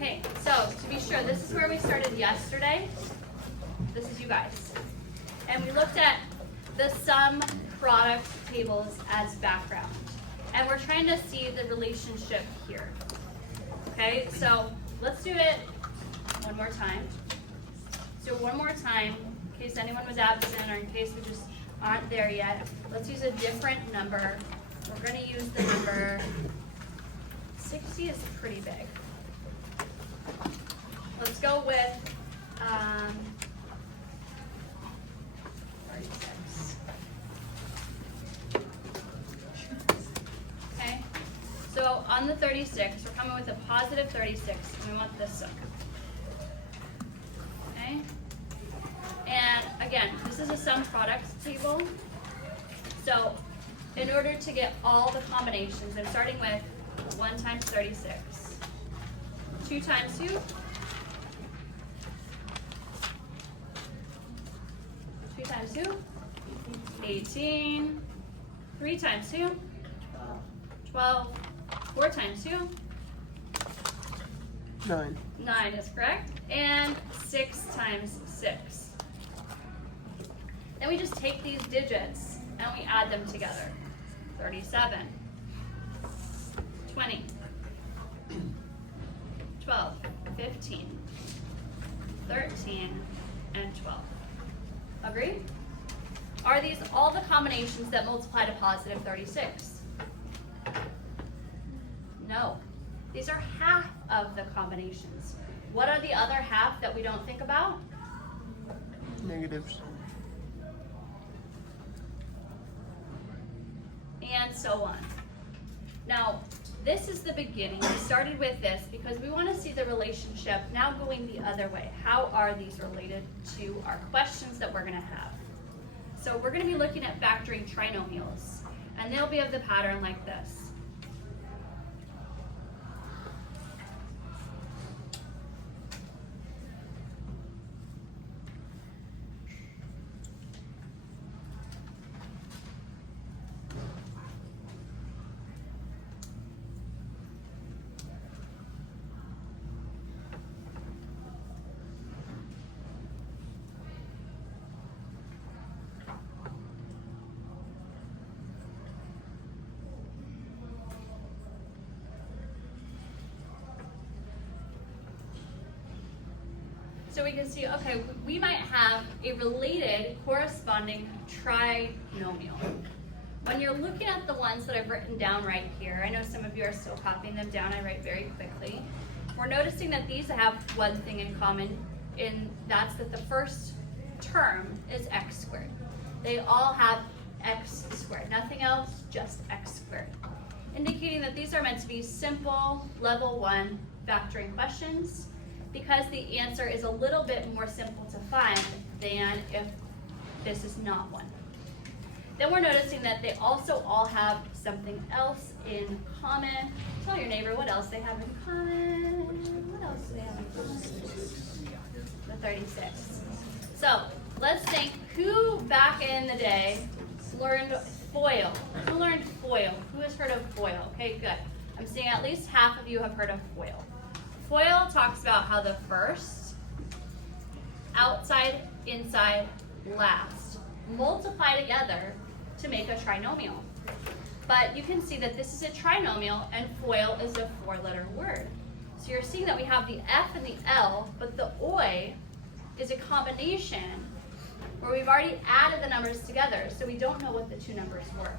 Okay, so to be sure, this is where we started yesterday. This is you guys. And we looked at the sum product tables as background. And we're trying to see the relationship here. Okay, so let's do it one more time. So one more time, in case anyone was absent or in case we just aren't there yet. Let's use a different number. We're going to use the number 60 is pretty big. Let's go with 36. Okay, so on the 36, we're coming with a positive 36, and we want this sum. Okay, and again, this is a sum products table. So in order to get all the combinations, I'm starting with 1 times 36, 2 times 2, 2 times 2, 18, 3 times 2, 12, 4 times 2, 9. 9 is correct, and 6 times 6. Then we just take these digits and we add them together. 37, 20, 12, 15, 13, and 12. Agree? Are these all the combinations that multiply to positive 36? No. These are half of the combinations. What are the other half that we don't think about? Negatives. And so on. Now, this is the beginning. We started with this because we want to see the relationship now going the other way. How are these related to our questions that we're going to have? So we're going to be looking at factoring trinomials, and they'll be of the pattern like this. So we can see, okay, we might have a related corresponding trinomial. When you're looking at the ones that I've written down right here, I know some of you are still copying them down, I write very quickly. We're noticing that these have one thing in common, and that's that the first term is x squared. They all have x squared, nothing else, just x squared. Indicating that these are meant to be simple, level 1 factoring questions, because the answer is a little bit more simple to find than if this is not one. Then we're noticing that they also all have something else in common. Tell your neighbor what else they have in common. What else do they have in common? The 36. So let's think, who back in the day learned FOIL? Who learned FOIL? Who has heard of FOIL? Okay, good. I'm seeing at least half of you have heard of FOIL. FOIL talks about how the first, outside, inside, last multiply together to make a trinomial. But you can see that this is a trinomial and FOIL is a 4-letter word. So you're seeing that we have the F and the L, but the OI is a combination where we've already added the numbers together, so we don't know what the two numbers were.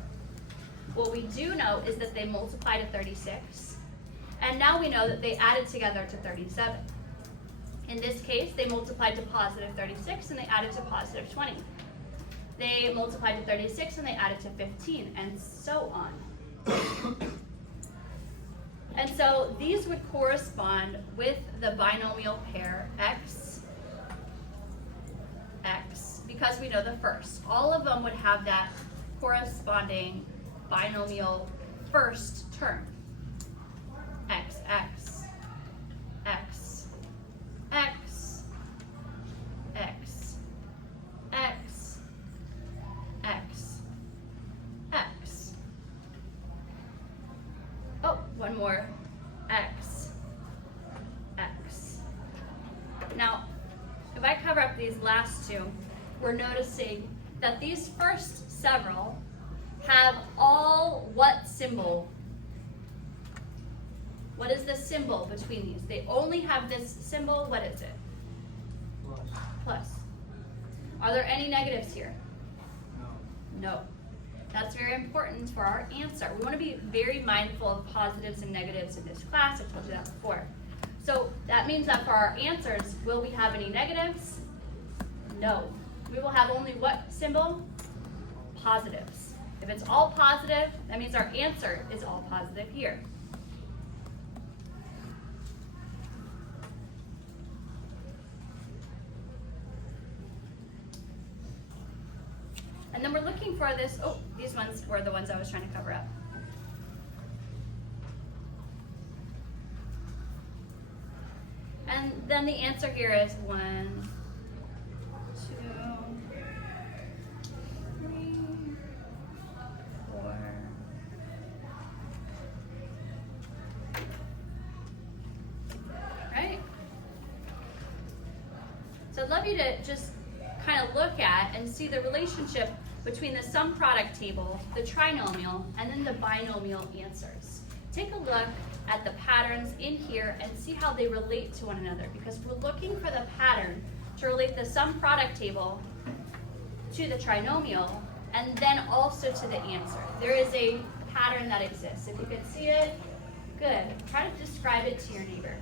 What we do know is that they multiply to 36. And now we know that they added together to 37. In this case, they multiplied to positive 36 and they added to positive 20. They multiplied to 36 and they added to 15, and so on. And so these would correspond with the binomial pair x, x, because we know the first. All of them would have that corresponding binomial first term. X, X, X, X, X, X, X, X. Oh, one more. X, X. Now, if I cover up these last two, we're noticing that these first several have all what symbol? What is the symbol between these? They only have this symbol. What is it? Plus. Are there any negatives here? No. That's very important for our answer. We want to be very mindful of positives and negatives in this class. I told you that before. So that means that for our answers, will we have any negatives? No. We will have only what symbol? Positives. If it's all positive, that means our answer is all positive here. And then we're looking for this, oh, these ones were the ones I was trying to cover up. And then the answer here is 1, 2, 3, 4. Right? So I'd love you to just kind of look at and see the relationship between the sum product table, the trinomial, and then the binomial answers. Take a look at the patterns in here and see how they relate to one another, because we're looking for the pattern to relate the sum product table to the trinomial and then also to the answer. There is a pattern that exists. If you can see it, good. Try to describe it to your neighbor.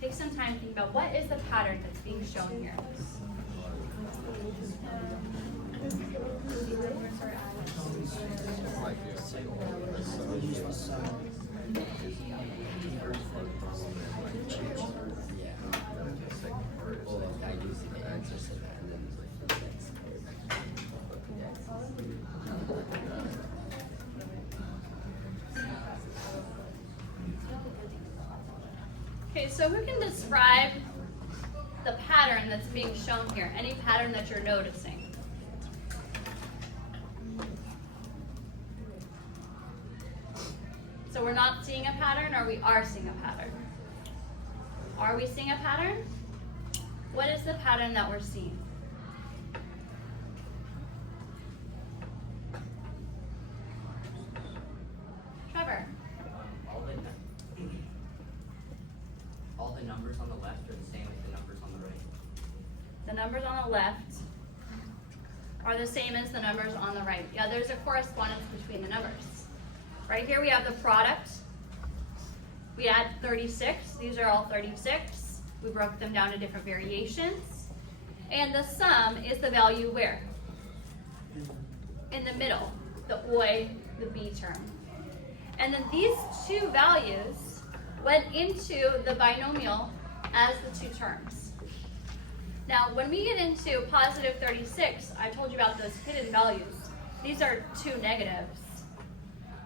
Take some time to think about what is the pattern that's being shown here. Okay, so who can describe the pattern that's being shown here? Any pattern that you're noticing? So we're not seeing a pattern, or we are seeing a pattern? Are we seeing a pattern? What is the pattern that we're seeing? Trevor? All the numbers on the left are the same as the numbers on the right. The numbers on the left are the same as the numbers on the right. Yeah, there's a correspondence between the numbers. Right here we have the product. We add 36. These are all 36. We broke them down to different variations. And the sum is the value where? In the middle, the OI, the B term. And then these two values went into the binomial as the two terms. Now, when we get into positive 36, I told you about those hidden values. These are two negatives.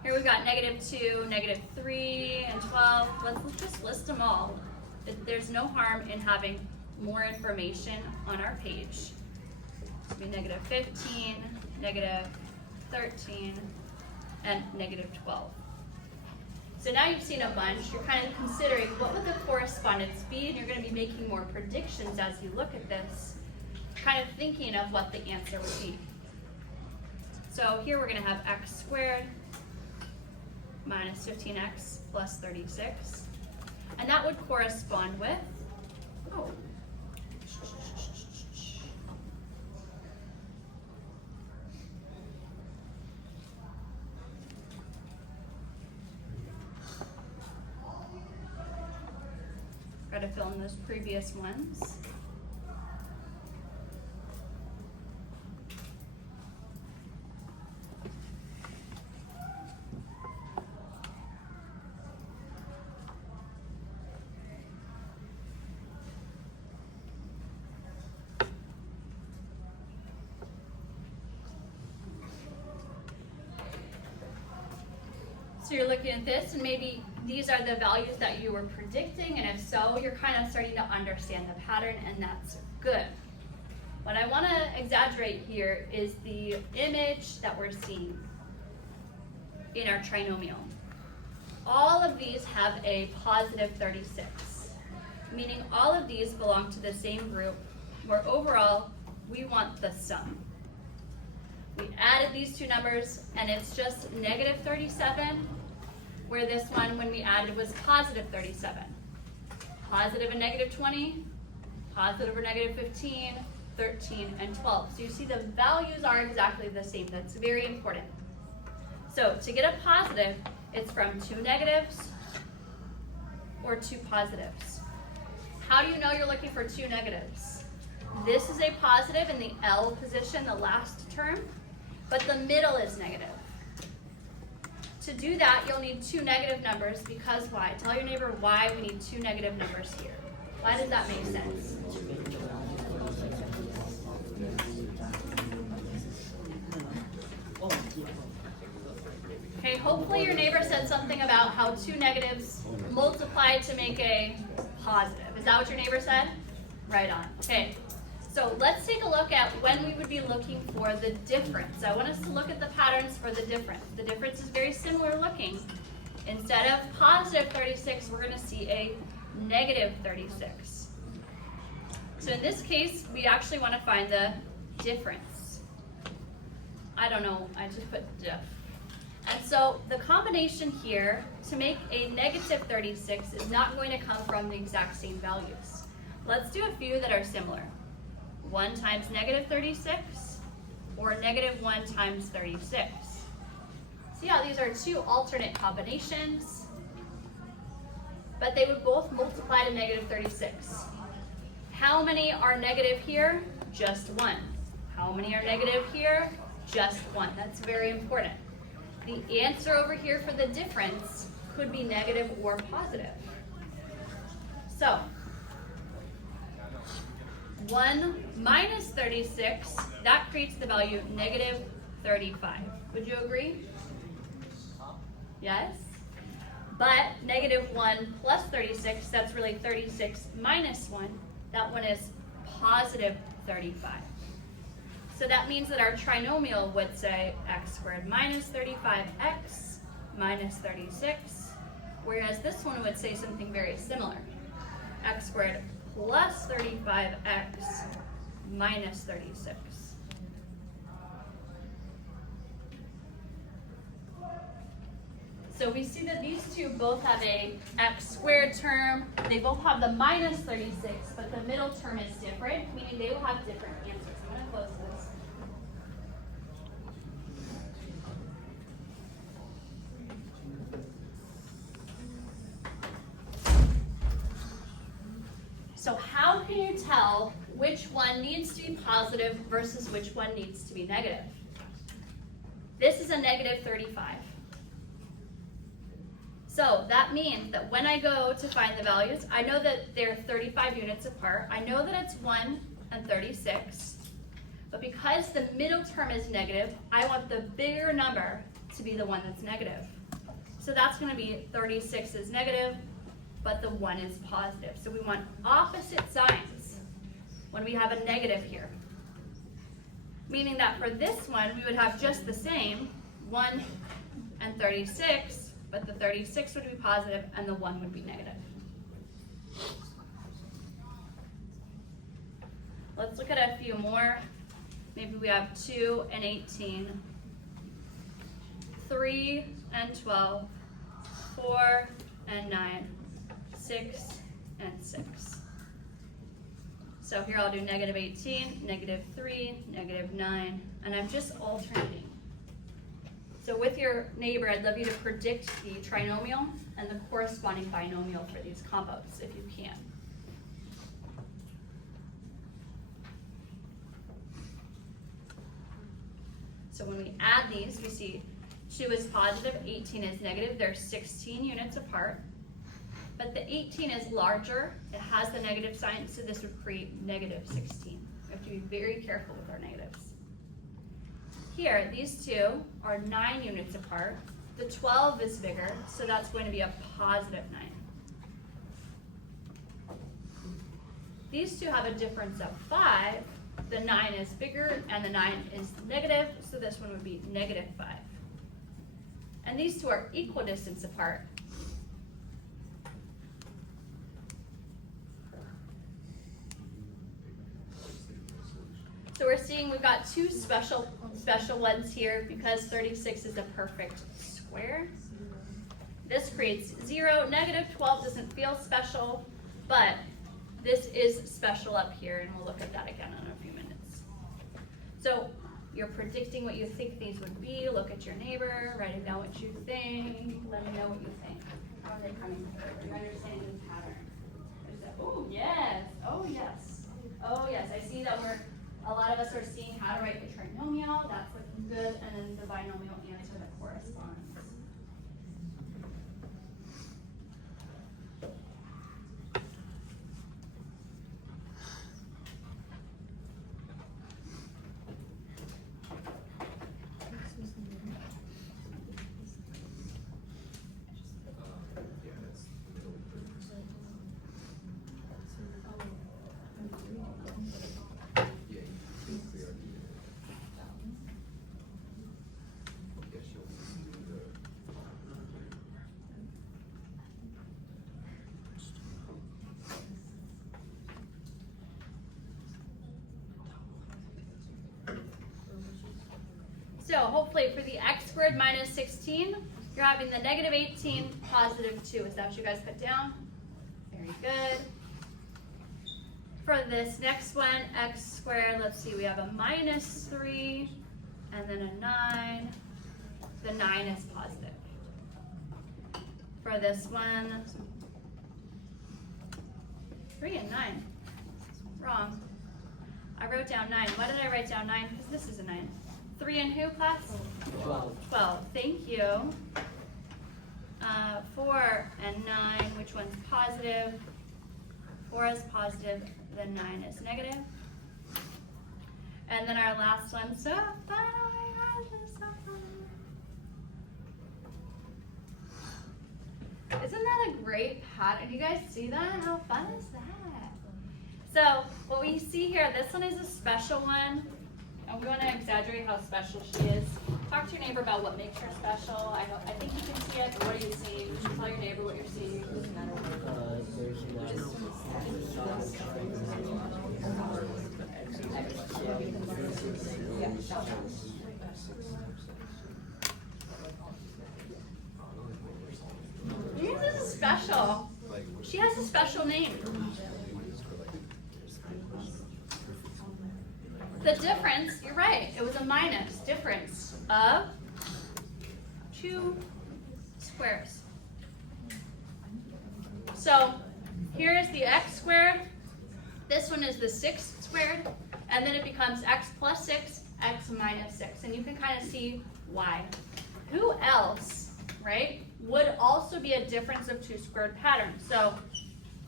Here we've got -2, -3, and 12. Let's just list them all. There's no harm in having more information on our page. It's going to be -15, -13, and -12. So now you've seen a bunch. You're kind of considering what would the correspondence be, and you're going to be making more predictions as you look at this, kind of thinking of what the answer would be. So here we're going to have x squared minus 15x plus 36. And that would correspond with, oh, got to fill in those previous ones. So you're looking at this, and maybe these are the values that you were predicting, and if so, you're kind of starting to understand the pattern, and that's good. What I want to exaggerate here is the image that we're seeing in our trinomial. All of these have a positive 36. meaning all of these belong to the same group, where overall, we want the sum. We added these two numbers, and it's just negative 37, where this one, when we added, was positive 37. Positive and negative 20, positive or negative 15, 13, and 12. So you see the values are exactly the same. That's very important. So to get a positive, it's from two negatives or two positives. How do you know you're looking for two negatives? This is a positive in the L position, the last term, but the middle is negative. To do that, you'll need two negative numbers because why? Tell your neighbor why we need two negative numbers here. Why does that make sense? Okay, hopefully your neighbor said something about how two negatives multiply to make a positive. Is that what your neighbor said? Right on. Okay, so let's take a look at when we would be looking for the difference. I want us to look at the patterns for the difference. The difference is very similar looking. Instead of positive 36, we're going to see a negative 36. So in this case, we actually want to find the difference. I don't know, I just put diff. And so the combination here to make a negative 36 is not going to come from the exact same values. Let's do a few that are similar. 1 times negative 36 or negative 1 times 36. See how these are two alternate combinations, but they would both multiply to negative 36. How many are negative here? Just 1. How many are negative here? Just 1. That's very important. The answer over here for the difference could be negative or positive. So, 1 minus 36, that creates the value negative 35. Would you agree? Yes? But negative 1 plus 36, that's really 36 minus 1. That one is positive 35. So that means that our trinomial would say x squared minus 35x minus 36, whereas this one would say something very similar. X squared plus 35x minus 36. So we see that these two both have a x squared term. They both have the minus 36, but the middle term is different, meaning they will have different answers. I'm going to close this. So how can you tell which one needs to be positive versus which one needs to be negative? This is a negative 35. So that means that when I go to find the values, I know that they're 35 units apart. I know that it's 1 and 36. But because the middle term is negative, I want the bigger number to be the one that's negative. So that's going to be 36 is negative, but the 1 is positive. So we want opposite signs when we have a negative here. Meaning that for this one, we would have just the same, 1 and 36, but the 36 would be positive and the 1 would be negative. Let's look at a few more. Maybe we have 2 and 18, 3 and 12, 4 and 9, 6 and 6. So here I'll do negative 18, negative 3, negative 9, and I'm just alternating. So with your neighbor, I'd love you to predict the trinomial and the corresponding binomial for these combos, if you can. So when we add these, we see 2 is positive, 18 is negative. They're 16 units apart. But the 18 is larger. It has the negative sign, so this would create negative 16. We have to be very careful with our negatives. Here, these two are 9 units apart. The 12 is bigger, so that's going to be a positive 9. These two have a difference of 5. The 9 is bigger, and the 9 is negative, so this one would be negative 5. And these two are equal distance apart. seeing we've got two special ones here because 36 is a perfect square. This creates 0. Negative 12 doesn't feel special, but this is special up here, and we'll look at that again in a few minutes. So you're predicting what you think these would be. Look at your neighbor, write down what you think. Let me know what you think. How are they coming through? Are you understanding the pattern? Oh, yes. Oh, yes. Oh, yes. I see that a lot of us are seeing how to write the trinomial. That's looking good. And then the binomial answer that corresponds. So hopefully for the x squared minus 16, you're having the negative 18, positive 2. Is that what you guys put down? Very good. For this next one, x squared, let's see, we have a minus 3, and then a 9. The 9 is positive. For this one, 3 and 9. Wrong. I wrote down 9. Why did I write down 9? Because this is a 9. 3 and who, class? 12. 12. Thank you. 4 and 9. Which one's positive? 4 is positive. The 9 is negative. And then our last one. So fun. Oh my gosh, it's so fun. Isn't that a great pattern? You guys see that? How fun is that? So what we see here, this one is a special one. And we want to exaggerate how special she is. Talk to your neighbor about what makes her special. I think you can see it, but what are you seeing? You should tell your neighbor what you're seeing. Doesn't matter what. This is special. She has a special name. The difference, you're right, it was a minus difference of 2 squares. So here is the x squared. This one is the 6 squared. And then it becomes x plus 6, x minus 6. And you can kind of see why. Who else, right, would also be a difference of 2 squared pattern? So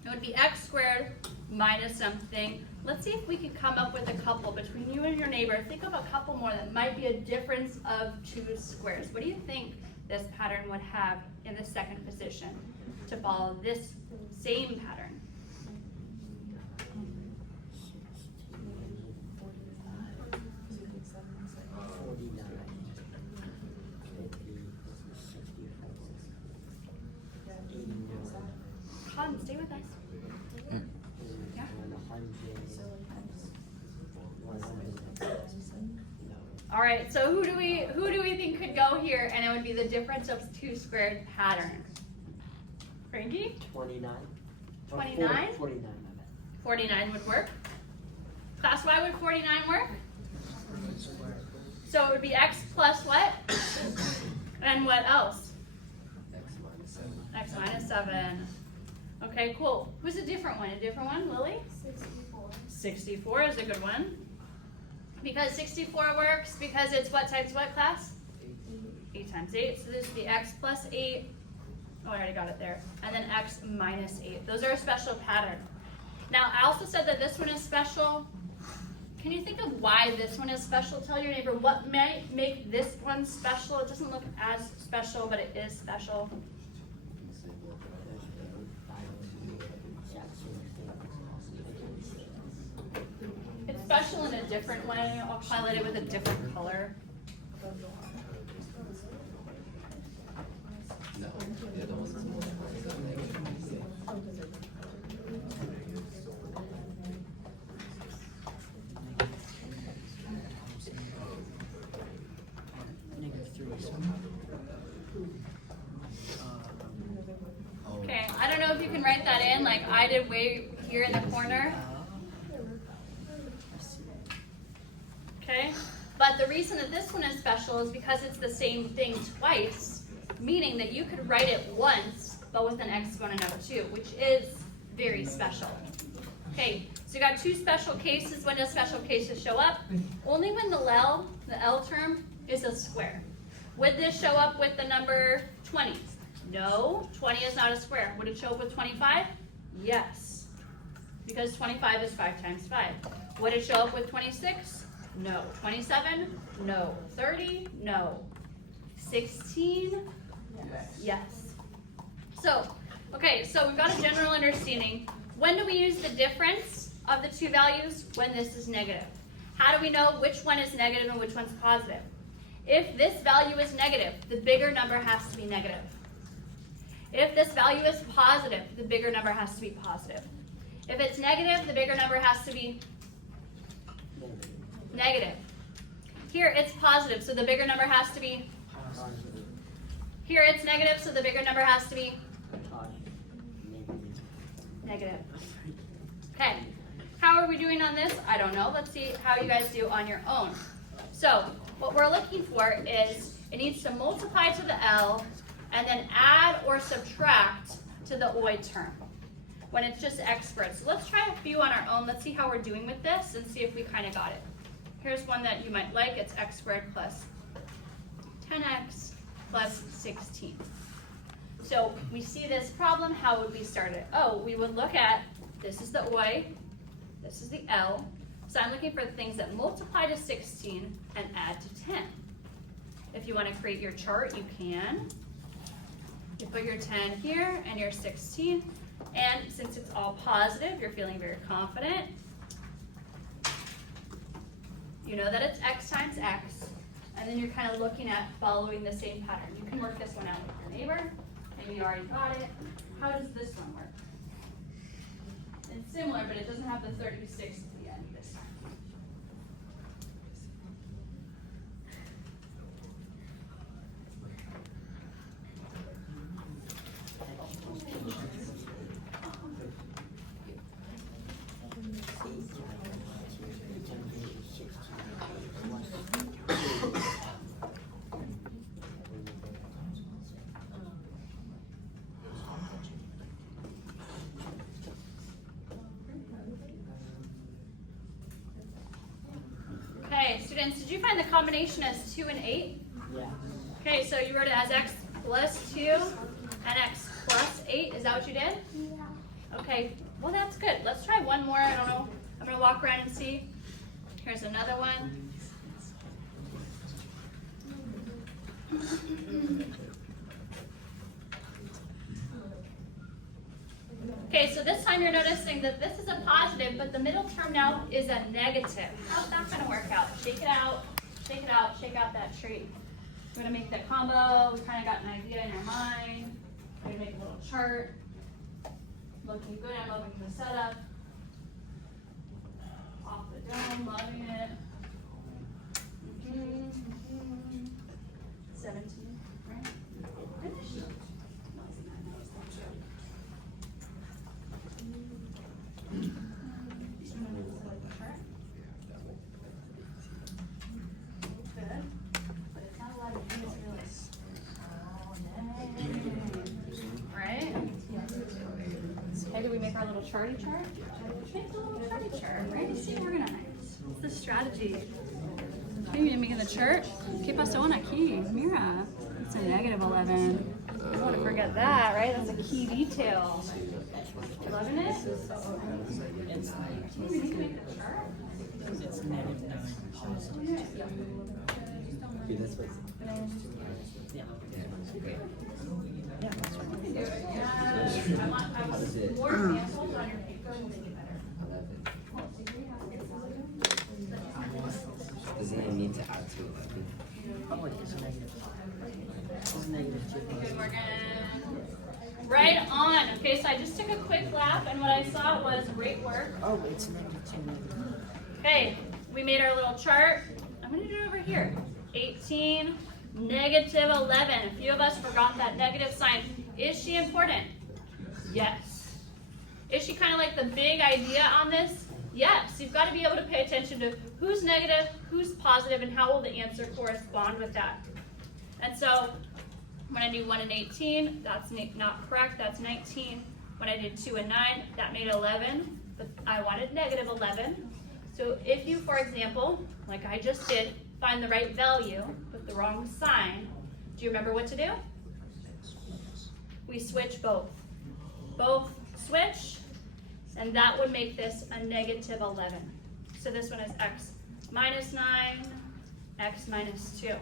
it would be x squared minus something. Let's see if we can come up with a couple between you and your neighbor. Think of a couple more that might be a difference of 2 squares. What do you think this pattern would have in the second position to follow this same pattern? Colin, stay with us. Yeah. All right, so who do we think could go here, and it would be the difference of 2 squared pattern? Frankie? 29. 29? 49, my bad. 49 would work. Class, why would 49 work? So it would be x plus what? And what else? X minus 7. X minus 7. Okay, cool. Who's a different one? A different one, Lily? 64. 64 is a good one. Because 64 works because it's what times what, class? 8 times 8. So this would be x plus 8. Oh, I already got it there. And then x minus 8. Those are a special pattern. Now, I also said that this one is special. Can you think of why this one is special? Tell your neighbor what might make this one special. It doesn't look as special, but it is special. It's special in a different way. I'll highlight it with a different color. No, the other one's more. like I did way here in the corner. Okay, but the reason that this one is special is because it's the same thing twice, meaning that you could write it once, but with an exponent of 2, which is very special. Okay, so you got 2 special cases. When does special cases show up? Only when the L term is a square. Would this show up with the number 20? No, 20 is not a square. Would it show up with 25? Yes, because 25 is 5 times 5. Would it show up with 26? No. 27? No. 30? No. 16? Yes. So, okay, so we've got a general understanding. When do we use the difference of the 2 values? When this is negative. How do we know which one is negative and which one's positive? If this value is negative, the bigger number has to be negative. If this value is positive, the bigger number has to be positive. If it's negative, the bigger number has to be negative. Here it's positive, so the bigger number has to be. Here it's negative, so the bigger number has to be negative. Okay, how are we doing on this? I don't know. Let's see how you guys do on your own. So what we're looking for is it needs to multiply to the L and then add or subtract to the OI term when it's just x squared. So let's try a few on our own. Let's see how we're doing with this and see if we kind of got it. Here's one that you might like. It's x squared plus 10x plus 16. So we see this problem. How would we start it? Oh, we would look at, this is the OI, this is the L. So I'm looking for things that multiply to 16 and add to 10. If you want to create your chart, you can. You put your 10 here and your 16. And since it's all positive, you're feeling very confident. You know that it's x times x. And then you're kind of looking at following the same pattern. You can work this one out with your neighbor. Maybe you already got it. How does this one work? It's similar, but it doesn't have the 36 at the end this time. Okay, students, did you find the combination as 2 and 8? Yeah. Okay, so you wrote it as x plus 2 and x plus 8. Is that what you did? Yeah. Okay, well that's good. Let's try one more. I don't know. I'm going to walk around and see. Here's another one. Okay, so this time you're noticing that this is a positive, but the middle term now is a negative. How's that going to work out? Shake it out, shake it out, shake out that tree. We're going to make the combo. We kind of got an idea in our mind. We're going to make a little chart. Looking good. I'm loving the setup. Off the dome, loving it. 17, right? Finish. Right? Okay, do we make our little charty chart? Make the little charty chart, right? Stay organized. What's the strategy? Okay, you're making the chart. ¿Qué pasó aquí? Mira, it's a negative 11. I don't want to forget that, right? That's a key detail. Loving it? You need to make the chart. It's negative 9. Okay, that's what. Yeah. I want more examples on your paper will make it better. 11. Doesn't it mean to add to 11? Oh, it's negative. It's negative 2. Good, Morgan. Right on. Okay, so I just took a quick lap, and what I saw was great work. Oh, it's negative 2. Negative. Okay, we made our little chart. I'm going to do it over here. 18, negative 11. A few of us forgot that negative sign. Is she important? Yes. Is she kind of like the big idea on this? Yes, you've got to be able to pay attention to who's negative, who's positive, and how will the answer correspond with that. And so when I do 1 and 18, that's not correct, that's 19. When I did 2 and 9, that made 11, but I wanted negative 11. So if you, for example, like I just did, find the right value with the wrong sign, do you remember what to do? We switch both. Both switch, and that would make this a negative 11. So this one is x minus 9, x minus 2.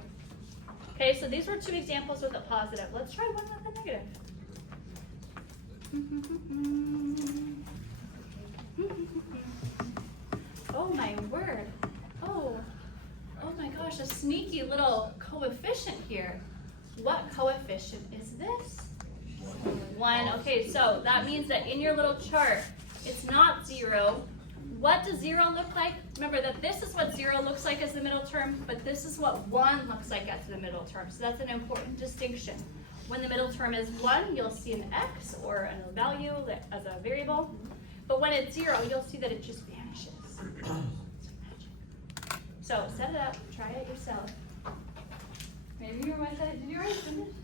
Okay, so these were 2 examples with a positive. Let's try one with a negative. Oh my word. Oh my gosh, a sneaky little coefficient here. What coefficient is this? 1. Okay, so that means that in your little chart, it's not 0. What does 0 look like? Remember that this is what 0 looks like as the middle term, but this is what 1 looks like as the middle term. So that's an important distinction. When the middle term is 1, you'll see an x or a value as a variable. But when it's 0, you'll see that it just vanishes. It's magic. So set it up, try it yourself. Maybe you write that. Did you write it?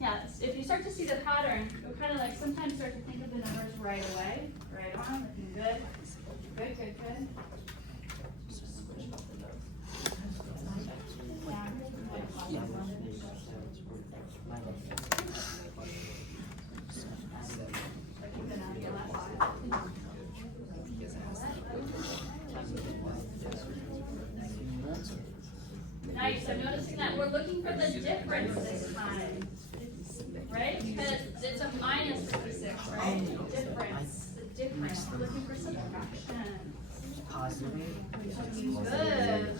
Yeah, if you start to see the pattern, you'll kind of like sometimes start to think of the numbers right away. Right on, looking good. Good, good, good. Nice, I'm noticing that we're looking for the difference this time, right? Because it's a minus 56, right? Difference, the difference. We're looking for subtraction. Positive. Good.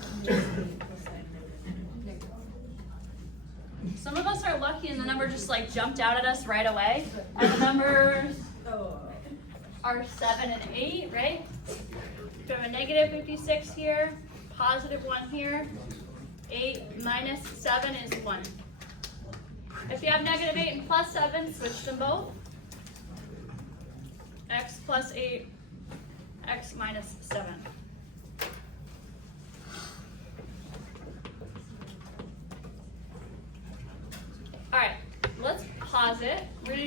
Some of us are lucky and the number just like jumped out at us right away. And the numbers are 7 and 8, right? We have a negative 56 here, positive 1 here. 8 minus 7 is 1. If you have negative 8 and plus 7, switch them both. X plus 8, x minus 7. All right, let's pause it. We're gonna